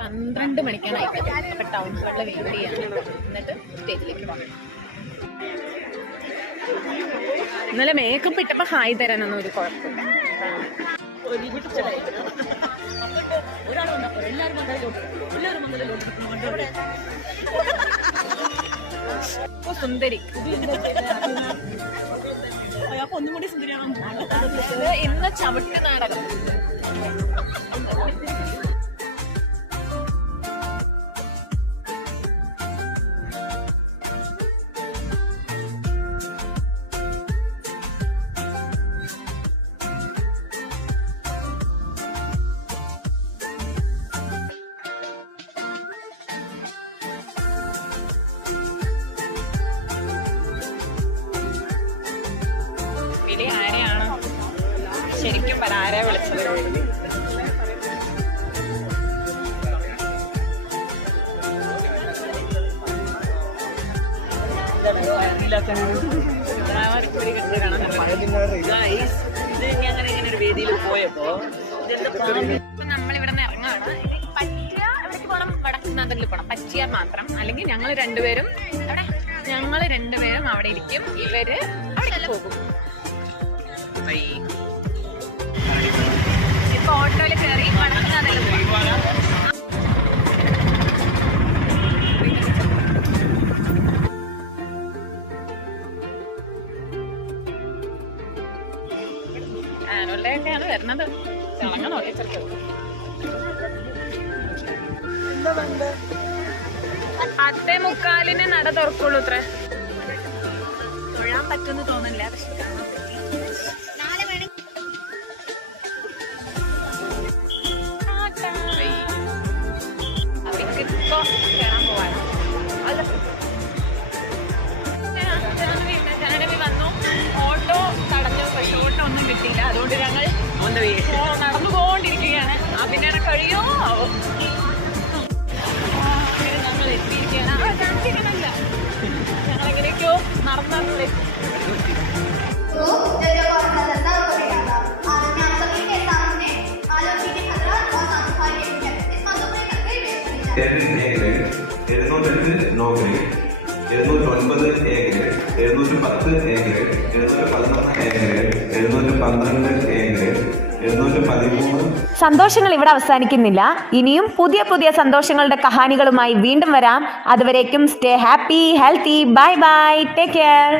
12 മണിക്കാണ് ആയിക്കോട്ടെ. അപ്പൊ ടൗൺ ഹാളിൽ വെയിറ്റ് ചെയ്യാണ്, എന്നിട്ട് സ്റ്റേജിലേക്ക് പോകണം. ഇന്നലെ മേക്കപ്പ് ഇട്ടപ്പോ ഹായ് തരാനൊന്നും ഒരു കുഴപ്പമില്ല. സുന്ദരി ഇന്ന് ചവിട്ട് നാടകം. ആരെയാണ് ശരിക്കും ആരെ വിളിച്ചത്? നമ്മളിവിടെ നിന്ന് ഇറങ്ങാണ്. പറ്റിയ എവിടേക്ക് പോകണം? വടക്കുന്നാഥനിൽ പോകണം. പറ്റിയാൽ മാത്രം. അല്ലെങ്കിൽ ഞങ്ങൾ രണ്ടുപേരും അവിടെ ഇരിക്കും, ഇവര് അവിടെ പോകും. ഇപ്പൊ ഓട്ടോയിൽ കയറി വടക്കുന്നാഥനിൽ പോകാം. ആനുവലിന്റെയൊക്കെയാണ് വരുന്നത്. തിളങ്ങണോ ചെറുക്കത്? 10:45 നട തുറക്കുള്ളൂ. ഇത്ര തൊഴാൻ പറ്റുമെന്ന് തോന്നില്ല, പക്ഷെ കാണാൻ പറ്റി. അവർക്കിപ്പോ കാണാൻ പോവാനോ? ജാനവി വന്നു, ഓട്ടോ തടഞ്ഞു, പക്ഷെ ഓട്ടോ ഒന്നും കിട്ടിയില്ല. അതുകൊണ്ട് ഞങ്ങൾ നടന്നു പോകൊണ്ടിരിക്കുകയാണ്. അതിനെ കഴിയോ ഞങ്ങൾ എത്തിയിരിക്കുകയാണ്. ഞങ്ങൾ എങ്ങനെയൊക്കെയോ നടന്നു. No grade, 709 A grade, 710 A grade, 711 A grade, 712 A grade, 713. സന്തോഷങ്ങൾ ഇവിടെ അവസാനിക്കുന്നില്ല. ഇനിയും പുതിയ പുതിയ സന്തോഷങ്ങളുടെ കഹാനികളുമായി വീണ്ടും വരാം. അതുവരേക്കും stay happy, healthy. Bye bye, take care.